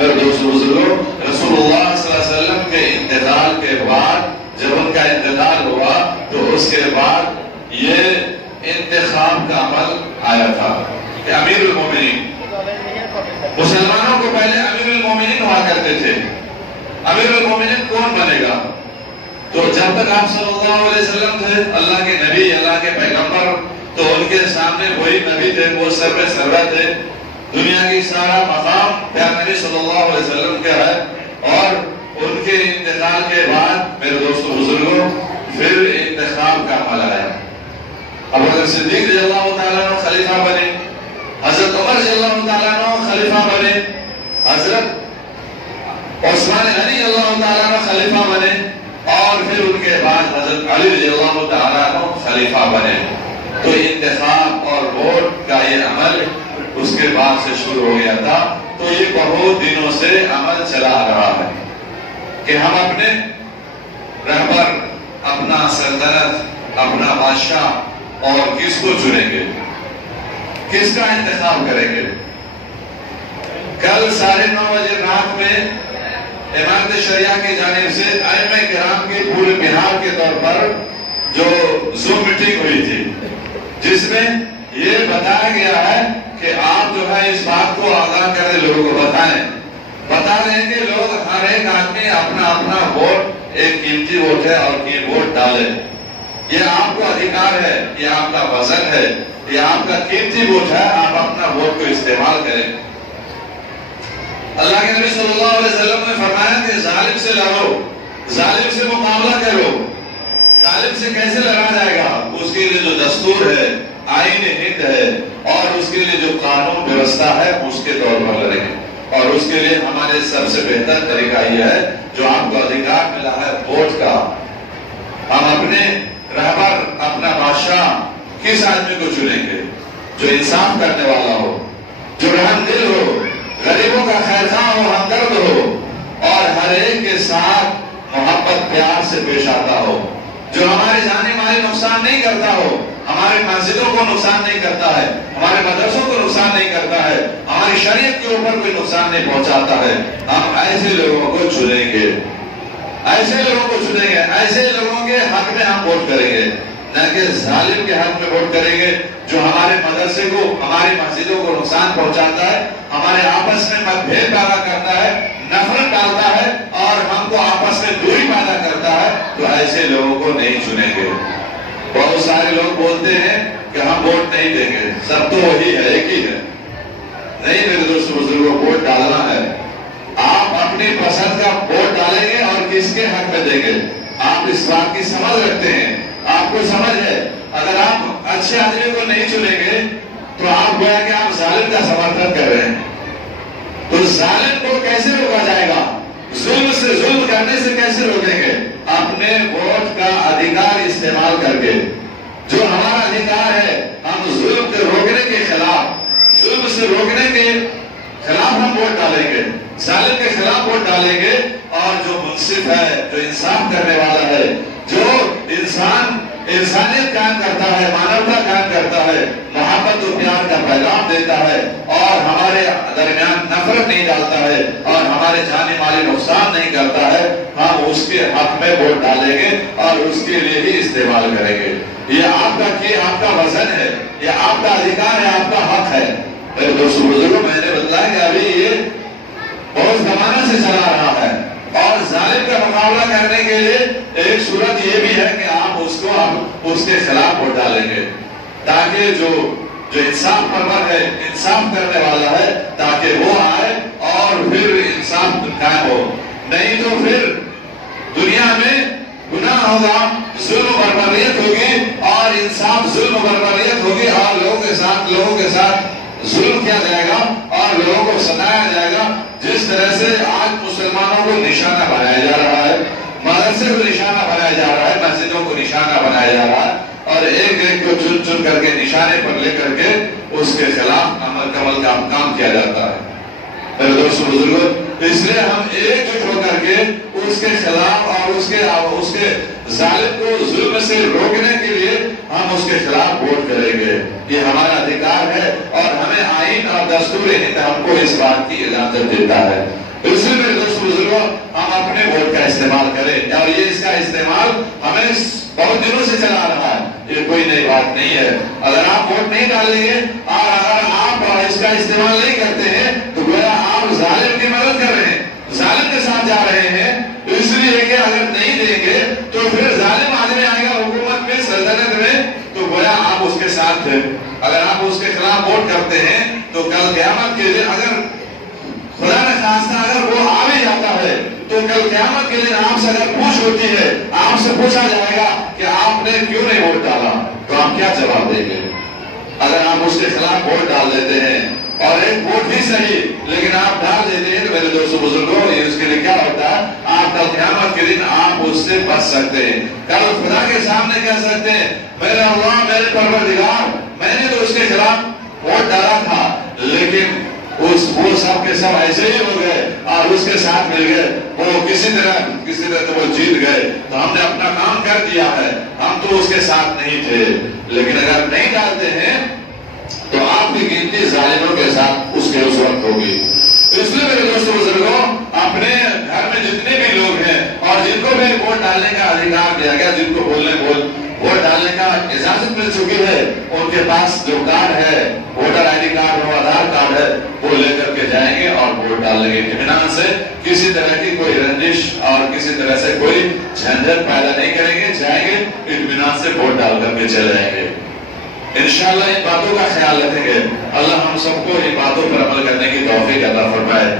پھر دوستو بزرگوں، رسول اللہ صلی اللہ علیہ وسلم کے انتقال کے بعد جب ان کا انتقال ہوا تو اس کے بعد یہ انتخاب کا عمل آیا تھا کہ امیر المومنین، مسلمانوں کو پہلے امیر المومنین ہوا کرتے تھے، امیر المومنین کون بنے گا؟ تو جب تک آپ صلی اللہ علیہ وسلم تھے، اللہ کے نبی، اللہ کے پیغمبر، تو ان کے سامنے وہی نبی تھے، وہ سر پہ سرور تھے، دنیا کی سارا مقام پیارے نبی صلی اللہ علیہ وسلم کا ہے۔ اور ان کے انتقال کے بعد میرے دوستو بزرگوں پھر انتخاب کا عمل آیا۔ ابو بکر صدیق رضی اللہ تعالیٰ عنہ خلیفہ بنے، حضرت عمر رضی اللہ تعالیٰ عنہ خلیفہ بنے، حضرت عثمان غنی اللہ تعالیٰ عنہ خلیفہ بنے، اور پھر ان کے بعد حضرت علی رضی اللہ تعالیٰ عنہ خلیفہ بنے۔ تو انتخاب اور ووٹ کا یہ عمل اس کے بعد سے شروع ہو گیا تھا۔ تو یہ بہت دنوں سے عمل چلا آ رہا ہے کہ ہم اپنے رہبر، اپنا سلطنت، اپنا بادشاہ اور کس کو چنیں گے، کس کا انتخاب کریں گے۔ کل 9:30 بجے رات میں امارت شریعہ کی جانب سے ائمہ کرام کے پورے بہار کے طور پر جو زوم میٹنگ ہوئی تھی، جس میں یہ بتایا گیا ہے کہ آپ جو ہے اس بات کو آگاہ کریں، لوگوں کو بتا رہے ہیں کہ لوگ ہر ایک آدمی اپنا اپنا ووٹ، ایک قیمتی ووٹ ہے اور یہ ووٹ ڈالے، یہ آپ کو ادھیکار ہے، یہ آپ کا وزن ہے، یہ آپ کا قیمتی ووٹ ہے، آپ اپنا ووٹ کو استعمال کریں۔ اللہ کے نبی صلی اللہ علیہ وسلم نے فرمایا کہ ظالم سے لڑو، ظالم سے مقابلہ کرو۔ ظالم سے کیسے لڑا جائے گا؟ اس کے لیے جو دستور ہے، آئین ہند ہے، اور اس کے لیے جو قانون ویوستھا ہے، اس کے طور پر لڑیں گے۔ اور اس کے لیے ہمارے سب سے بہتر طریقہ یہ ہے جو آپ کو ادھیکار ملا ہے ووٹ کا۔ ہم اپنے رہبر، اپنا بادشاہ کس آدمی کو چنیں گے؟ جو انصاف کرنے والا ہو، جو رحم دل ہو، غریبوں کا خیرخواہ ہو، ہمدرد ہو، اور ہر ایک کے ساتھ محبت پیار سے پیش آتا ہو، جو ہمارے جانے مالی نقصان نہیں کرتا ہو، ہمارے مسجدوں کو نقصان نہیں کرتا ہے، ہمارے مدرسوں کو نقصان نہیں کرتا ہے، ہماری شریعت کے اوپر کوئی نقصان نہیں پہنچاتا ہے۔ ہم ایسے لوگوں کو چنیں گے، ایسے لوگوں کو چنیں گے، ایسے لوگوں کے حق میں ہم ووٹ کریں گے، نہ کہ ظالم کے حق میں ووٹ کریں گے جو ہمارے مدرسے کو، ہماری مسجدوں کو نقصان پہنچاتا ہے، ہمارے آپس میں مت بھید پیدا کرتا ہے، نفرت ڈالتا ہے، اور ہم کو آپس میں دوری پیدا کرتا ہے۔ تو ایسے لوگوں کو نہیں چنیں گے۔ بہت سارے لوگ بولتے ہیں کہ ہم ووٹ نہیں دیں گے، سب تو وہی ہے، ایک ہی ہے۔ نہیں میرے دوست بزرگوں، ووٹ ڈالنا ہے۔ آپ اپنی پسند کا ووٹ ڈالیں گے اور کس کے حق میں دیں گے؟ آپ اس بات کی سمجھ رکھتے ہیں، آپ کو سمجھ ہے۔ اگر آپ اچھے آدمی کو نہیں چنیں گے تو آپ گویا کہ آپ ظالم کا سمرتھن کر رہے ہیں۔ تو ظالم کو کیسے روکا جائے گا؟ ظلم سے، ظلم کرنے سے کیسے روکیں گے؟ اپنے ووٹ کا ادھیکار استعمال کر کے، جو ہمارا ادھیکار ہے، ہم ظلم کے روکنے کے خلاف، ظلم سے روکنے کے خلاف ہم ووٹ ڈالیں گے، ظالم کے خلاف ووٹ ڈالیں گے۔ اور جو منصف ہے، جو انصاف کرنے والا ہے، جو انسانیت قائم کرتا ہے، مانوتا قائم کرتا ہے، محبت و پیار کا پیغام دیتا ہے، اور ہمارے درمیان نفرت نہیں ڈالتا ہے، اور ہمارے جانے مالی نقصان نہیں کرتا ہے، ہم اس کے حق میں ووٹ ڈالیں گے اور اس کے لیے ہی استعمال کریں گے۔ یہ آپ کا وزن ہے، یہ آپ کا ادھیکار ہے، آپ کا حق ہے۔ میرے دوستو بزرگوں، میں نے بتایا کہ ابھی یہ بہت زمانہ سے چلا رہا ہے، اور ظالم کا مقابلہ کرنے کے لیے ایک صورت یہ بھی ہے کہ آپ اس کے خلاف ووٹ ڈالیں گے، تاکہ جو انصاف پرور ہے، انصاف کرنے والا ہے، تاکہ وہ آئے اور پھر انصاف قائم ہو۔ نہیں تو پھر دنیا میں گناہ ہوگا، ظلم و بربریت ہوگی، اور انصاف ظلم و بربریت ہوگی، اور لوگوں کے ساتھ ظلم کیا جائے گا اور لوگوں کو ستایا جائے گا۔ جس طرح سے آج مسلمانوں کو نشانہ بنایا جا رہا ہے، مدرسے کو نشانہ بنایا جا رہا ہے، مسجدوں کو نشانہ بنایا جا رہا ہے، اور ایک ایک کو چن چن کر کے نشانے پر لے کر کے اس کے خلاف عمل کام کیا جاتا ہے۔ میرے دوستو بزرگوں، اس لیے ہم ایک جٹ ہو کر کے اس کے خلاف اور اس کے ظالم کو ظلم سے روکنے کے لیے ہم اس کے خلاف ووٹ کریں گے۔ یہ ہمارا ادھیکار ہے، اور ہمیں آئین اور دستور ہند ہم کو اس بات کی اجازت دیتا ہے۔ اس لیے میرے دوست بزرگوں ہم اپنے ووٹ کا استعمال کریں، اور یہ اس کا استعمال ہمیں بہت دنوں سے چلا رہا ہے، یہ کوئی نئی بات نہیں ہے۔ اگر آپ ووٹ نہیں ڈالیں گے اور اگر آپ اس کا استعمال نہیں کرتے ہیں تو گویا آپ ظالم کی مدد کر رہے ہیں، ظالم کے ساتھ جا رہے ہیں۔ اس لیے کہ اگر نہیں دیں گے تو پھر ظالم آدمی آئے گا حکومت میں، سلطنت میں، تو گویا آپ اس کے ساتھ تھے۔ اگر آپ اس کے خلاف ووٹ کرتے ہیں تو کل قیامت کے دن اگر خدا نہ خواستہ اگر وہ آ بھی جاتا ہے تو کل قیامت کے دن آپ سے اگر پوچھ ہوتی ہے، آپ سے پوچھا جائے گا کہ آپ نے کیوں نہیں ووٹ ڈالا، تو آپ کیا جواب دیں گے؟ اگر آپ اس کے خلاف ووٹ ڈال دیتے ہیں اور ایک ووٹ بھی صحیح لیکن آپ ڈال دیتے ہیں تو میرے دوستوں بزرگوں یہ اس کے لیے کیا ہوتا ہے؟ آپ کل قیامت کے دن آپ اس سے بچ سکتے ہیں، کل خدا کے سامنے کہہ سکتے ہیں میرے اللہ میرے پروردگار میں نے تو اس کے خلاف ووٹ ڈالا تھا لیکن وہ سب کے سب ایسے ہی ہو گئے اور اس کے ساتھ مل گئے، وہ کسی طرح تو وہ جیت گئے، تو ہم نے اپنا کام کر دیا ہے، ہم تو اس کے ساتھ نہیں تھے۔ لیکن اگر نہیں ڈالتے ہیں تو آپ کی گنتی ظالموں کے ساتھ اس وقت ہوگی۔ اس لیے میرے دوستوں بزرگوں اپنے گھر میں جتنے بھی لوگ ہیں اور جن کو بھی ووٹ ڈالنے کا ادھیکار دیا گیا، جن کو ووٹ ڈالنے کا اجازت مل چکی ہے، ان کے پاس جو کارڈ ہے، voter I D card who, Aadhaar card ہے، وہ لے کر کے جائیں گے اور ووٹ ڈالیں گے اطمینان سے، کسی طرح کی کوئی رنجش اور کسی طرح سے کوئی جھنجھٹ پیدا نہیں کریں گے، جائیں گے اطمینان سے ووٹ ڈال کر کے چلے جائیں گے۔ انشاءاللہ ان باتوں کا خیال رکھیں گے۔ اللہ ہم سب کو ان باتوں پر عمل کرنے کی توفیق عطا فرمائے۔